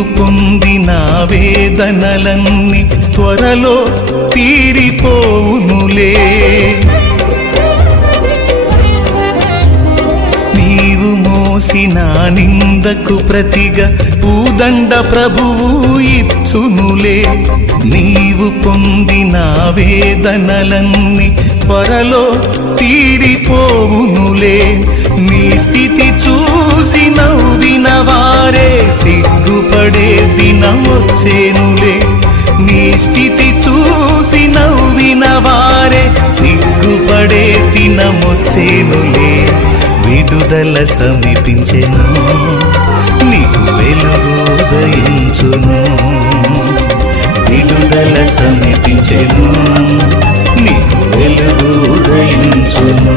నీవు పొందిన వేదనలన్నీ త్వరలో తీరిపోవునులే. నీవు మోసిన నిందకు ప్రతిగా పూదండ ప్రభువు ఇచ్చునులే. నీవు పొందిన వేదనలన్నీ త్వరలో తీరిపోవునులే. నీ స్థితి చూసి నవ్విన వారే సిగ్గుపడే దినమొచ్చేనులే. నీ స్థితి చూసి నవ్విన వారే సిగ్గుపడే దినమొచ్చేనులే. విడుదల సమీపించెను, నీకు వెలుగు ఉదయించును. విడుదల సమీపించెను, నీకు వెలుగు ఉదయించును.